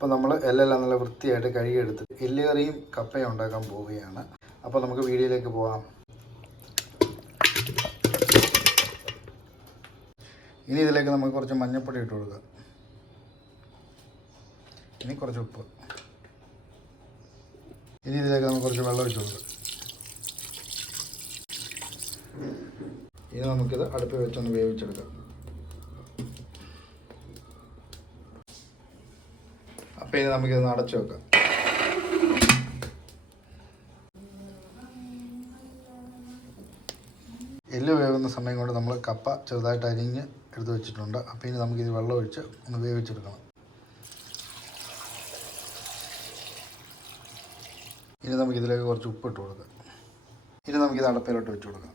അപ്പോൾ നമ്മൾ എല്ലാം നല്ല വൃത്തിയായിട്ട് കഴുകിയെടുത്ത് എല്ലുകറിയും കപ്പയും ഉണ്ടാക്കാൻ പോവുകയാണ്. അപ്പോൾ നമുക്ക് വീഡിയോയിലേക്ക് പോകാം. ഇനി ഇതിലേക്ക് നമുക്ക് കുറച്ച് മഞ്ഞൾപ്പൊടി ഇട്ട് കൊടുക്കുക. ഇനി കുറച്ച് ഉപ്പ്. ഇനി ഇതിലേക്ക് നമുക്ക് കുറച്ച് വെള്ളം ഒഴിച്ച് കൊടുക്കുക. ഇനി നമുക്കിത് അടുപ്പിൽ വെച്ചൊന്ന് വേവിച്ചെടുക്കാം. അപ്പോൾ ഇനി നമുക്കിതൊന്ന് അടച്ചു വെക്കാം. എല്ല് വേവുന്ന സമയം കൊണ്ട് നമ്മൾ കപ്പ ചെറുതായിട്ട് അരിഞ്ഞ് എടുത്ത് വെച്ചിട്ടുണ്ട്. അപ്പോൾ ഇനി നമുക്കിത് വെള്ളം ഒഴിച്ച് ഒന്ന് വേവിച്ചെടുക്കണം. ഇനി നമുക്കിതിലേക്ക് കുറച്ച് ഉപ്പിട്ട് കൊടുക്കാം. ഇനി നമുക്കിത് അടപ്പയിലോട്ട് വെച്ച് കൊടുക്കാം.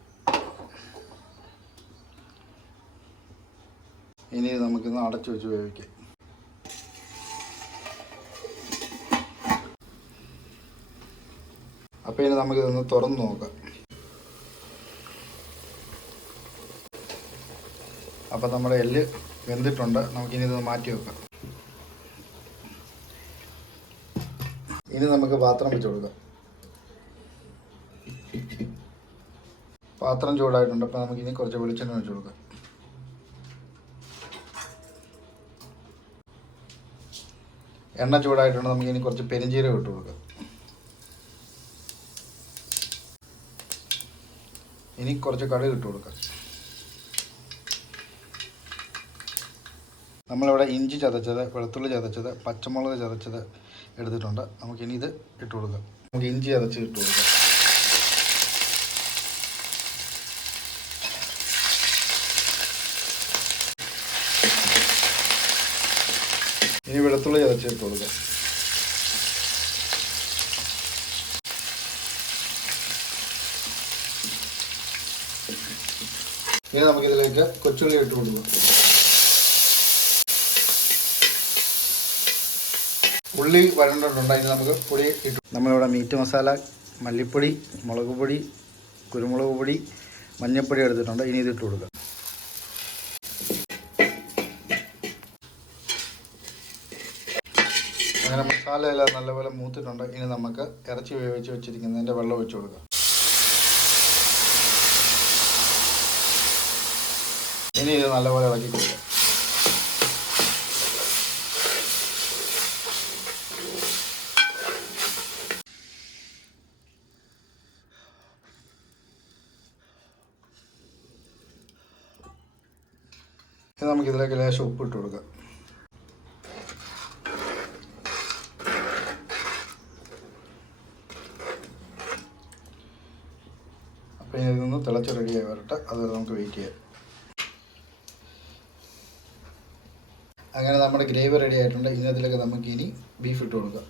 ഇനി നമുക്കിന്ന് അടച്ചു വെച്ച് വേവിക്കാം. അപ്പോൾ ഇനി നമുക്കിതൊന്ന് തുറന്ന് നോക്കാം. അപ്പോൾ നമ്മുടെ എല്ല് വെന്തിട്ടുണ്ട്. നമുക്കിനി ഇതൊന്ന് മാറ്റി വെക്കാം. ഇനി നമുക്ക് പാത്രം വെച്ച് കൊടുക്കാം. പാത്രം ചൂടായിട്ടുണ്ട്. അപ്പോൾ നമുക്കിനി കുറച്ച് വെളിച്ചെണ്ണ വെച്ച് കൊടുക്കാം. എണ്ണ ചൂടായിട്ടുണ്ട്. നമുക്കിനി കുറച്ച് പെരിഞ്ചീരകം ഇട്ട് കൊടുക്കാം. ഇനി കുറച്ച് കടുക് ഇട്ട് കൊടുക്കാം. നമ്മളിവിടെ ഇഞ്ചി ചതച്ചത്, വെളുത്തുള്ളി ചതച്ചത്, പച്ചമുളക് ചതച്ചത് എടുത്തിട്ടുണ്ട്. നമുക്കിനി ഇത് ഇട്ട് കൊടുക്കാം. നമുക്ക് ഇഞ്ചി ചതച്ച് ഇട്ട് കൊടുക്കാം. ഇനി വെളുത്തുള്ളി ചതച്ച് ഇട്ട് കൊടുക്കാം. ഇനി നമുക്കിതിലേക്ക് കൊച്ചുള്ളി ഇട്ട് കൊടുക്കാം. ഉള്ളി വരണ്ടിട്ടുണ്ട്. അതിന് നമുക്ക് പൊടി ഇട്ടു. നമ്മളിവിടെ മീറ്റ് മസാല, മല്ലിപ്പൊടി, മുളക് പൊടി, കുരുമുളക് പൊടി, മഞ്ഞൾപ്പൊടി എടുത്തിട്ടുണ്ട്. ഇനി ഇതിട്ട് കൊടുക്കുക. അങ്ങനെ മസാലയെല്ലാം നല്ലപോലെ മൂത്തിട്ടുണ്ട്. ഇനി നമുക്ക് ഇറച്ചി വേവിച്ച് വെച്ചിരിക്കുന്നതിൻ്റെ വെള്ളം ഒഴിച്ച് കൊടുക്കുക. ഇനി ഇത് നല്ലപോലെ ഇളക്കി കൊടുക്കുക. ഇനി നമുക്കിതിലേക്ക് ലേശം ഉപ്പിട്ട് കൊടുക്കാം. അപ്പോൾ ഇനി ഇതൊന്ന് തിളച്ച് റെഡിയായി വരട്ടെ. അതുവരെ നമുക്ക് വെയിറ്റ് ചെയ്യാം. അങ്ങനെ നമ്മുടെ ഗ്രേവി റെഡി ആയിട്ടുണ്ട്. ഇതിനകത്തിലേക്ക് നമുക്ക് ഇനി ബീഫ് ഇട്ട് കൊടുക്കാം.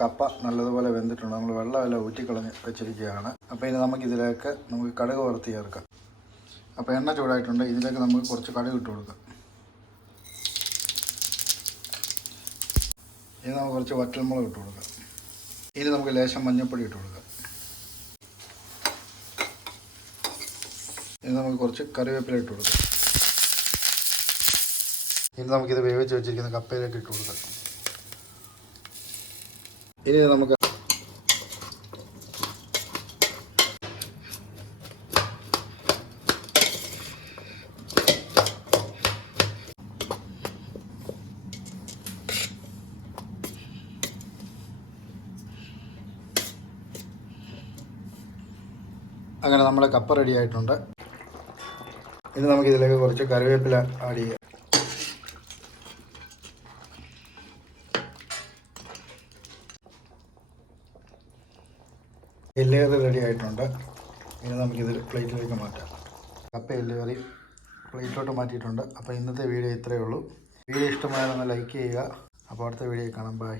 കപ്പ നല്ലതുപോലെ വെന്തിട്ടുണ്ട്. നമ്മൾ വെള്ളമെല്ലാം ഊറ്റിക്കളഞ്ഞ് വെച്ചിരിക്കുകയാണ്. അപ്പോൾ ഇനി നമുക്കിതിലേക്ക് കടുക് വറുത്ത് ചേർക്കാം. അപ്പോൾ എണ്ണ ചൂടായിട്ടുണ്ട്. ഇതിലേക്ക് നമുക്ക് കുറച്ച് കടുക് ഇട്ട് കൊടുക്കാം. ഇനി നമുക്ക് കുറച്ച് വറ്റൽമുളക് ഇട്ട് കൊടുക്കാം. ഇനി നമുക്ക് ലേശം മഞ്ഞൾപ്പൊടി ഇട്ട് കൊടുക്കാം. ഇനി നമുക്ക് കുറച്ച് കറിവേപ്പില ഇട്ട് കൊടുക്കാം. ഇനി നമുക്കിത് വേവിച്ച് വെച്ചിരിക്കുന്ന കപ്പയിലേക്ക് ഇട്ട് കൊടുക്കാം. ഇനി നമുക്ക് അങ്ങനെ നമ്മുടെ കപ്പ റെഡി ആയിട്ടുണ്ട്. ഇനി നമുക്കിതിലേക്ക് കുറച്ച് കറിവേപ്പില ആഡ് ചെയ്യാം. എല്ലുകറി റെഡി ആയിട്ടുണ്ട്. ഇനി നമുക്കിത് പ്ലേറ്റിലേക്ക് മാറ്റാം. കപ്പ എല്ലുകറി പ്ലേറ്റിലോട്ട് മാറ്റിയിട്ടുണ്ട്. അപ്പോൾ ഇന്നത്തെ വീഡിയോ ഇത്രയേ ഉള്ളൂ. വീഡിയോ ഇഷ്ടമായാലൊന്ന് ലൈക്ക് ചെയ്യുക. അപ്പോൾ അടുത്ത വീഡിയോ കാണാം. ബൈ.